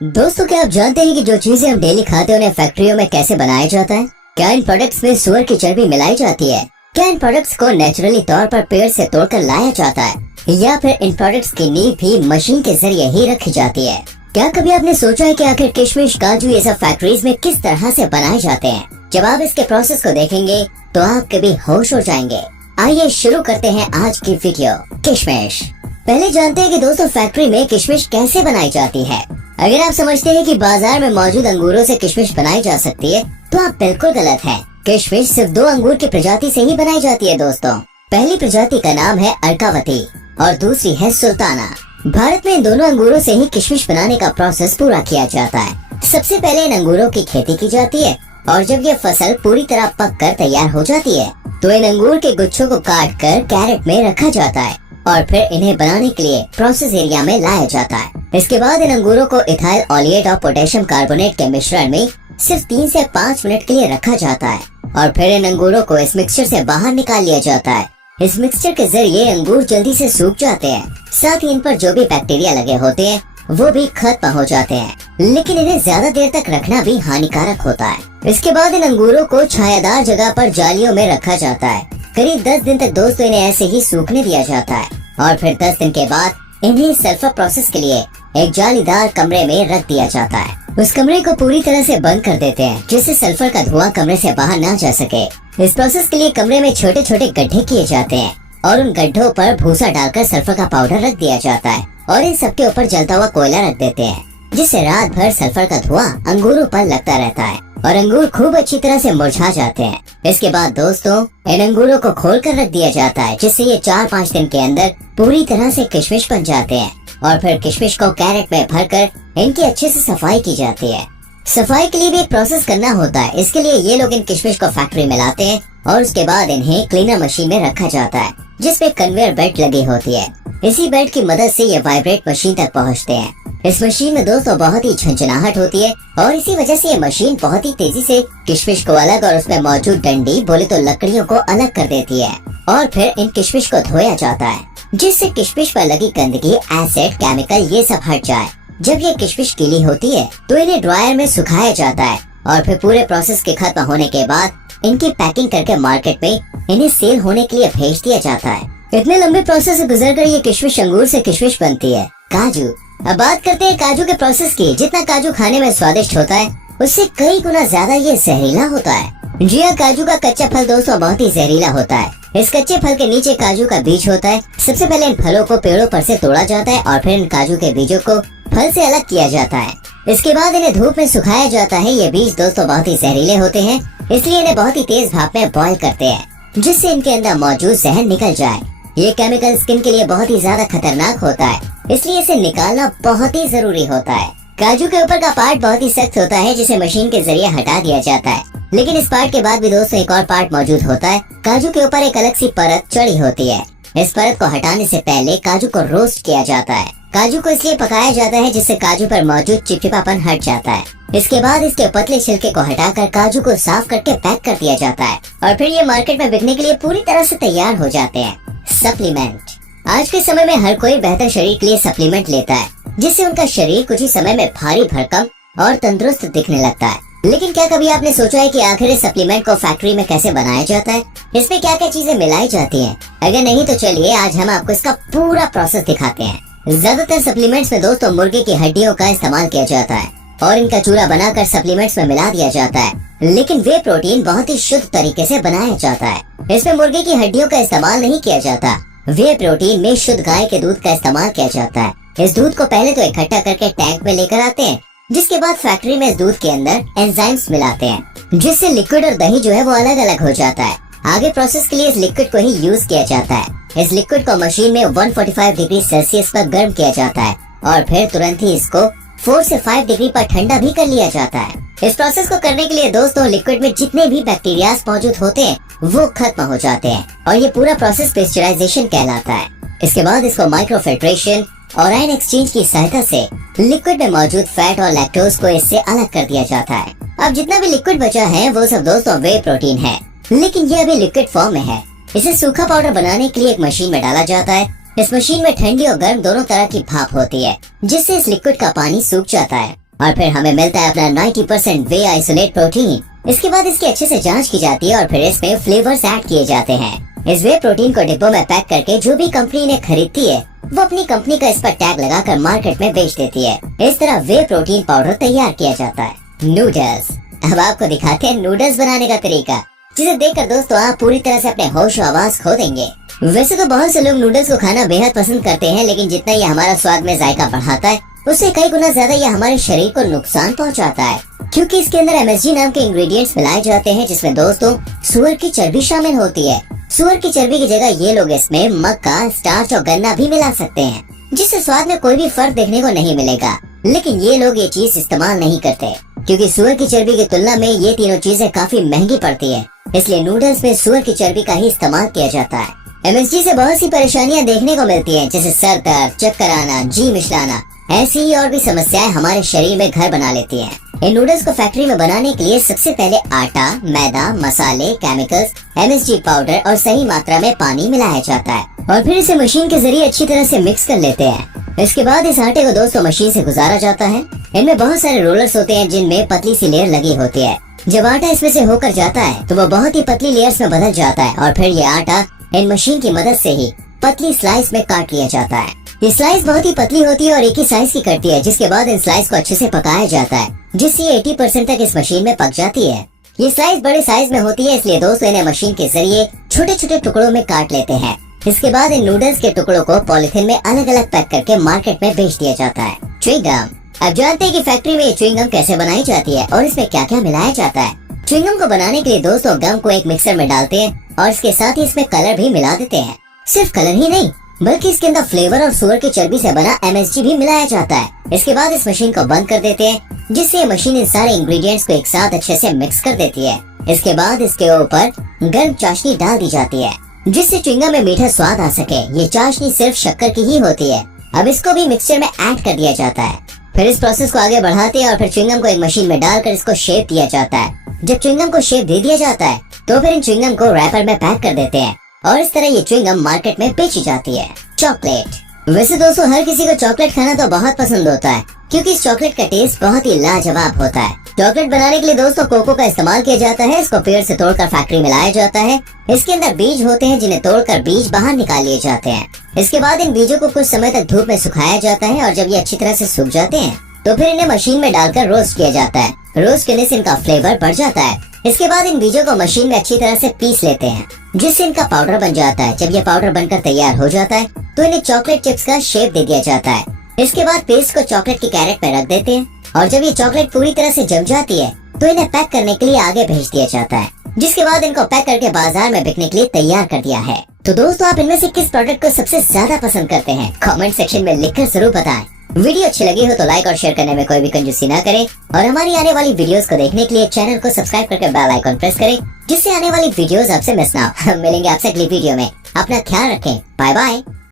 दोस्तों, क्या आप जानते हैं कि जो चीजें हम डेली खाते हैं उन्हें फैक्ट्रियों में कैसे बनाया जाता है? क्या इन प्रोडक्ट्स में सुअर की चर्बी मिलाई जाती है? क्या इन प्रोडक्ट्स को नेचुरली तौर पर पेड़ से तोड़कर लाया जाता है, या फिर इन प्रोडक्ट्स की नींव भी मशीन के जरिए ही रखी जाती है? क्या कभी आपने सोचा है कि आखिर किशमिश, काजू ये सब फैक्ट्रीज में किस तरह से बनाए जाते हैं? जब आप इसके प्रोसेस को देखेंगे तो आप कभी होश हो जाएंगे। आइए शुरू करते हैं आज की वीडियो। किशमिश। पहले जानते हैं कि दोस्तों फैक्ट्री में किशमिश कैसे बनाई जाती है। अगर आप समझते हैं कि बाजार में मौजूद अंगूरों से किशमिश बनाई जा सकती है तो आप बिल्कुल गलत हैं। किशमिश सिर्फ दो अंगूर की प्रजाति से ही बनाई जाती है दोस्तों। पहली प्रजाति का नाम है अर्कावती और दूसरी है सुल्ताना। भारत में इन दोनों अंगूरों से ही किशमिश बनाने का प्रोसेस पूरा किया जाता है। सबसे पहले इन अंगूरों की खेती की जाती है और जब ये फसल पूरी तरह पक कर तैयार हो जाती है तो इन अंगूर के गुच्छों को काट कर कैरेट में रखा जाता है और फिर इन्हें बनाने के लिए प्रोसेस एरिया में लाया जाता है। इसके बाद इन अंगूरों को इथाइल ऑलिएट और पोटेशियम कार्बोनेट के मिश्रण में सिर्फ 3 से 5 मिनट के लिए रखा जाता है और फिर इन अंगूरों को इस मिक्सचर से बाहर निकाल लिया जाता है। इस मिक्सचर के जरिए अंगूर जल्दी से सूख जाते हैं, साथ ही इन पर जो भी बैक्टीरिया लगे होते हैं वो भी खत्म हो जाते हैं, लेकिन इन्हें ज्यादा देर तक रखना भी हानिकारक होता है। इसके बाद इन अंगूरों को छायादार जगह पर जालियों में रखा जाता है। करीब 10 दिन तक दोस्तों इन्हें ऐसे ही सूखने दिया जाता है और फिर 10 दिन के बाद इन्हें सल्फर प्रोसेस के लिए एक जालीदार कमरे में रख दिया जाता है। उस कमरे को पूरी तरह से बंद कर देते हैं जिससे सल्फर का धुआं कमरे से बाहर ना जा सके। इस प्रोसेस के लिए कमरे में छोटे छोटे गड्ढे किए जाते हैं और उन गड्ढों पर भूसा डालकर सल्फर का पाउडर रख दिया जाता है और इन सबके ऊपर जलता हुआ कोयला रख देते हैं, जिससे रात भर सल्फर का धुआं अंगूरों पर लगता रहता है और अंगूर खूब अच्छी तरह से मुरझा जाते हैं। इसके बाद दोस्तों इन अंगूरों को खोल कर रख दिया जाता है, जिससे ये 4-5 दिन के अंदर पूरी तरह से किशमिश बन जाते हैं और फिर किशमिश को कैरेट में भरकर इनकी अच्छे से सफाई की जाती है। सफाई के लिए भी एक प्रोसेस करना होता है। इसके लिए ये लोग इन किशमिश को फैक्ट्री में लाते हैं और उसके बाद इन्हें क्लीनर मशीन में रखा जाता है, जिसपे कन्वेयर बेल्ट लगी होती है। इसी बेल्ट की मदद से ये वाइब्रेट मशीन तक पहुँचते हैं। इस मशीन में दोस्तों बहुत ही झंझनाहट होती है और इसी वजह से ये मशीन बहुत ही तेजी से किशमिश को अलग और उसमें मौजूद डंडी बोले तो लकड़ियों को अलग कर देती है और फिर इन किशमिश को धोया जाता है, जिससे किशमिश पर लगी गंदगी, एसिड, केमिकल ये सब हट जाए। जब ये किशमिश गीली होती है तो इन्हें ड्रायर में सुखाया जाता है और फिर पूरे प्रोसेस के खत्म होने के बाद इनकी पैकिंग करके मार्केट में इन्हें सेल होने के लिए भेज दिया जाता है। इतने लंबे प्रोसेस से गुजर कर ये किशमिश अंगूर से किशमिश बनती है। काजू। अब बात करते हैं काजू के प्रोसेस की। जितना काजू खाने में स्वादिष्ट होता है उससे कई गुना ज्यादा ये जहरीला होता है। जी हाँ, काजू का कच्चा फल दोस्तों बहुत ही जहरीला होता है। इस कच्चे फल के नीचे काजू का बीज होता है। सबसे पहले इन फलों को पेड़ों पर से तोड़ा जाता है और फिर इन काजू के बीजों को फल से अलग किया जाता है। इसके बाद इन्हें धूप में सुखाया जाता है। ये बीज दोस्तों बहुत ही जहरीले होते हैं, इसलिए इन्हें बहुत ही तेज भाप में बॉईल करते हैं, जिससे इनके अंदर मौजूद जहर निकल जाए। ये केमिकल स्किन के लिए बहुत ही ज्यादा खतरनाक होता है, इसलिए इसे निकालना बहुत ही जरूरी होता है। काजू के ऊपर का पार्ट बहुत ही सख्त होता है, जिसे मशीन के जरिए हटा दिया जाता है, लेकिन इस पार्ट के बाद भी दोस्तों एक और पार्ट मौजूद होता है। काजू के ऊपर एक अलग सी परत चढ़ी होती है। इस परत को हटाने से पहले काजू को रोस्ट किया जाता है। काजू को इसलिए पकाया जाता है जिससे काजू पर मौजूद चिपचिपापन हट जाता है। इसके बाद इसके पतले छिलके को हटाकर काजू को साफ करके पैक कर दिया जाता है और फिर ये मार्केट में बिकने के लिए पूरी तरह से तैयार हो जाते हैं। सप्लीमेंट। आज के समय में हर कोई बेहतर शरीर के लिए सप्लीमेंट लेता है, जिससे उनका शरीर कुछ ही समय में भारी भरकम और तंदुरुस्त दिखने लगता है। लेकिन क्या कभी आपने सोचा है कि आखिर इस सप्लीमेंट को फैक्ट्री में कैसे बनाया जाता है? इसमें क्या क्या चीजें मिलाई जाती हैं? अगर नहीं तो चलिए आज हम आपको इसका पूरा प्रोसेस दिखाते हैं। ज्यादातर सप्लीमेंट्स में दोस्तों मुर्गे की हड्डियों का इस्तेमाल किया जाता है और इनका चूरा बनाकर सप्लीमेंट्स में मिला दिया जाता है, लेकिन वे प्रोटीन बहुत ही शुद्ध तरीके से बनाया जाता है। इसमें मुर्गे की हड्डियों का इस्तेमाल नहीं किया जाता। वे प्रोटीन में शुद्ध गाय के दूध का इस्तेमाल किया जाता है। इस दूध को पहले तो इकट्ठा करके टैंक में लेकर आते हैं, जिसके बाद फैक्ट्री में इस दूध के अंदर एंजाइम्स मिलाते हैं, जिससे लिक्विड और दही जो है वो अलग अलग हो जाता है। आगे प्रोसेस के लिए इस लिक्विड को ही यूज किया जाता है। इस लिक्विड को मशीन में 145 डिग्री सेल्सियस पर गर्म किया जाता है और फिर तुरंत ही इसको 4 से 5 डिग्री पर ठंडा भी कर लिया जाता है। इस प्रोसेस को करने के लिए दोस्तों लिक्विड में जितने भी बैक्टीरिया मौजूद होते हैं वो खत्म हो जाते हैं और ये पूरा प्रोसेस पेस्चराइजेशन कहलाता है। इसके बाद इसको माइक्रोफिल्ट्रेशन और आयन एक्सचेंज की सहायता से लिक्विड में मौजूद फैट और लैक्टोज को इससे अलग कर दिया जाता है। अब जितना भी लिक्विड बचा है वो सब दोस्तों वे प्रोटीन है, लेकिन ये अभी लिक्विड फॉर्म में है। इसे सूखा पाउडर बनाने के लिए एक मशीन में डाला जाता है। इस मशीन में ठंडी और गर्म दोनों तरह की भाप होती है, जिससे इस लिक्विड का पानी सूख जाता है और फिर हमें मिलता है अपना 90% वे आइसोलेट प्रोटीन। इसके बाद इसकी अच्छे से जांच की जाती है और फिर इसमें फ्लेवर्स ऐड किए जाते हैं। इस वे प्रोटीन को डिब्बों में पैक करके जो भी कंपनी ने खरीदती है वो अपनी कंपनी का इस पर टैग लगाकर मार्केट में बेच देती है। इस तरह वे प्रोटीन पाउडर तैयार किया जाता है। नूडल्स। अब आपको दिखाते हैं नूडल्स बनाने का तरीका, जिसे देखकर दोस्तों आप पूरी तरह से अपने होश और आवाज खो देंगे। वैसे तो बहुत से लोग नूडल्स को खाना बेहद पसंद करते हैं, लेकिन जितना ये हमारा स्वाद में जायका बढ़ाता है उससे कई गुना ज्यादा ये हमारे शरीर को नुकसान पहुंचाता है, क्योंकि इसके अंदर MSG नाम के इंग्रेडिएंट्स मिलाए जाते हैं, जिसमें दोस्तों सुअर की चर्बी शामिल होती है। सुअर की चर्बी की जगह ये लोग इसमें मक्का, स्टार्च और गन्ना भी मिला सकते हैं, जिससे स्वाद में कोई भी फर्क देखने को नहीं मिलेगा। लेकिन ये लोग ये चीज इस्तेमाल नहीं करते, क्योंकि सुअर की चर्बी की तुलना में ये तीनों चीजें काफी महंगी पड़ती है। इसलिए नूडल्स में सुअर की चर्बी का ही इस्तेमाल किया जाता है। MSG से बहुत सी परेशानियां देखने को मिलती हैं, जैसे सर दर्द, चक्कर आना, जी मिचलाना। ऐसी ही और भी समस्याएं हमारे शरीर में घर बना लेती हैं। इन नूडल्स को फैक्ट्री में बनाने के लिए सबसे पहले आटा, मैदा, मसाले, केमिकल्स, MSG पाउडर और सही मात्रा में पानी मिलाया जाता है और फिर इसे मशीन के जरिए अच्छी तरह से मिक्स कर लेते हैं। इसके बाद इस आटे को दोस्तों मशीन से गुजारा जाता है। इनमें बहुत सारे रोलर्स होते हैं जिनमें पतली सी लेयर लगी होती है। जब आटा इसमें से होकर जाता है तो वो बहुत ही पतली लेयर्स में बदल जाता है और फिर ये आटा इन मशीन की मदद से ही पतली स्लाइस में काट लिया जाता है। ये स्लाइस बहुत ही पतली होती है और एक ही साइज की कटती है, जिसके बाद इन स्लाइस को अच्छे से पकाया जाता है, जिससे 80% तक इस मशीन में पक जाती है। ये स्लाइस बड़े साइज में होती है, इसलिए दोस्तों इन्हें मशीन के जरिए छोटे छोटे टुकड़ों में काट लेते हैं। इसके बाद इन नूडल्स के टुकड़ों को पॉलिथीन में अलग अलग पैक करके मार्केट में बेच दिया जाता है। च्युइंगम। अब जानते हैं कि फैक्ट्री में ये च्युइंगम कैसे बनाई जाती है और इसमें क्या क्या मिलाया जाता है। च्युइंगम को बनाने के लिए दोस्तों गम को एक मिक्सर में डालते हैं और इसके साथ ही इसमें कलर भी मिला देते हैं। सिर्फ कलर ही नहीं, बल्कि इसके अंदर फ्लेवर और सुअर की चर्बी से बना MSG भी मिलाया जाता है। इसके बाद इस मशीन को बंद कर देते हैं, जिससे ये मशीन इन सारे इंग्रेडिएंट्स को एक साथ अच्छे से मिक्स कर देती है। इसके बाद इसके ऊपर गर्म चाशनी डाल दी जाती है, जिससे च्युइंगम में मीठा स्वाद आ सके। ये चाशनी सिर्फ शक्कर की ही होती है। अब इसको भी मिक्सचर में ऐड कर दिया जाता है। फिर इस प्रोसेस को आगे बढ़ाते हैं और फिर च्युइंगम को एक मशीन में डालकर इसको शेप दिया जाता है। जब च्युइंगम को शेप दे दिया जाता है तो फिर इन च्युइंगम को रैपर में पैक कर देते हैं और इस तरह ये च्युइंगम मार्केट में बेची जाती है। चॉकलेट। वैसे दोस्तों हर किसी को चॉकलेट खाना तो बहुत पसंद होता है, क्योंकि इस चॉकलेट का टेस्ट बहुत ही लाजवाब होता है। चॉकलेट बनाने के लिए दोस्तों कोको का इस्तेमाल किया जाता है। इसको पेड़ से तोड़कर फैक्ट्री में लाया जाता है। इसके अंदर बीज होते हैं, जिन्हें तोड़कर बीज बाहर निकाल लिए जाते हैं। इसके बाद इन बीजों को कुछ समय तक धूप में सुखाया जाता है और जब ये अच्छी तरह से सूख जाते हैं तो फिर इन्हें मशीन में डालकर रोस्ट किया जाता है। रोस्ट करने से इनका फ्लेवर बढ़ जाता है। इसके बाद इन बीजों को मशीन में अच्छी तरह से पीस लेते हैं, जिससे इनका पाउडर बन जाता है। जब ये पाउडर बनकर तैयार हो जाता है तो इन्हें चॉकलेट चिप्स का शेप दे दिया जाता है। इसके बाद पेस्ट को चॉकलेट की कैरेट में रख देते हैं और जब ये चॉकलेट पूरी तरह से जम जाती है तो इन्हें पैक करने के लिए आगे भेज दिया जाता है, जिसके बाद इनको पैक करके बाजार में बिकने के लिए तैयार कर दिया है। तो दोस्तों आप इनमें से किस प्रोडक्ट को सबसे ज्यादा पसंद करते हैं? कमेंट सेक्शन में लिखकर जरूर बताएं। वीडियो अच्छी लगी हो तो लाइक और शेयर करने में कोई भी कंजूसी ना करें और हमारी आने वाली वीडियोस को देखने के लिए चैनल को सब्सक्राइब करके बेल आइकन प्रेस करें, जिससे आने वाली वीडियोस आपसे मिस ना हो। मिलेंगे आपसे अगली वीडियो में। अपना ख्याल रखें। Bye bye.